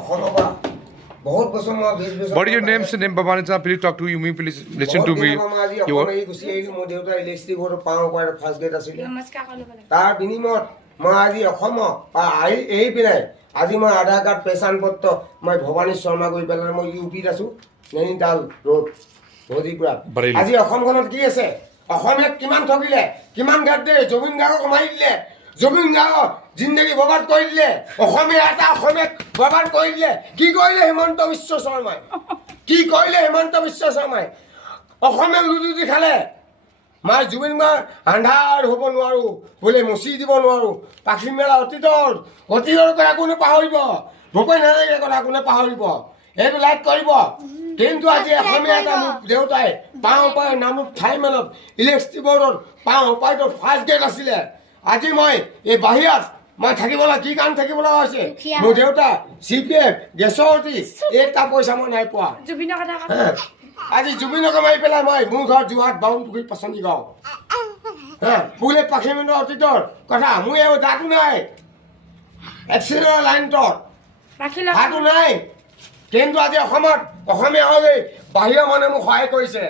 অসমৰ পৰা বহুত বছৰ মই 20 বছৰ What is your name? Name Bhavani Chan. Please talk to you. Me, please listen to me. মই আজি অসম এৰি গুচি আহিলোঁ মোৰ দেউতা ইলেক্ট্ৰিক বোৰ্ডত পাওঁ পাই ফাৰ্ষ্ট গ্ৰেড আছিলে তাৰ বিনিময়ত মই আজি অসমৰ এৰি পেলাই আজি মই আধাৰ কাৰ্ড পেচান পত্ৰ মই ভৱানী শৰ্মা কৰি পেলাই মই ইউপিত আছোঁ নৈনিতাল ৰোড ভজিপুৰা আজি অসমখনত কি আছে অসমীয়াক কিমান ঠগিলে কিমান গাত দিয়ে জুবিন গাৰ্গক মাৰি দিলে জুবিন গাৰ্গৰ জিন্দগী বৰবাদ কৰি দিলে অসমীয়া এটা অসমীয়াক বৰবাদ কৰি দিলে কি কৰিলে হিমন্ত বিশ্ব শৰ্মাই কি কৰিলে হিমন্ত বিশ্ব শৰ্মাই অসমীয়া লুটি খালে মই জুবিন গাৰ্গ আন্ধাৰ হ'ব নোৱাৰোঁ বোলে মচি দিব নোৱাৰোঁ পাখি মেলা অতীতৰ কথা কোনে পাহৰিব ভূপেন হাজৰিকাৰ কথা কোনে পাহৰিব এইটো লাইক কৰিব কিন্তু আজি অসমীয়া এটা মোক দেউতাই পাওঁ পাই নামৰূপ ঠাইমানত ইলেক্ট্ৰিক বোৰ্ডত পাওঁ পাইতো ফাৰ্ষ্ট গ্ৰেড আছিলে আজি মই এই বাহিৰত মই থাকিবলৈ কি কাম থাকিব লগা হৈছে মোৰ দেউতা CPF গেছৰ অতি এটা পইচা মই নাই পোৱা আজি জুবিনক মাৰি পেলাই মই মোৰ ঘৰ যোৰহাট বামুণপুখুৰী পচন্দি গাঁও বোলে পাখি মেলা অতীতৰ কথা মোৰ এই দাঁতো নাই এক্সিডেণ্টৰ লাইনটোত হাতো নাই কিন্তু আজি অসমত অসমীয়া হৈ বাহিৰৰ মানুহে মোক সহায় কৰিছে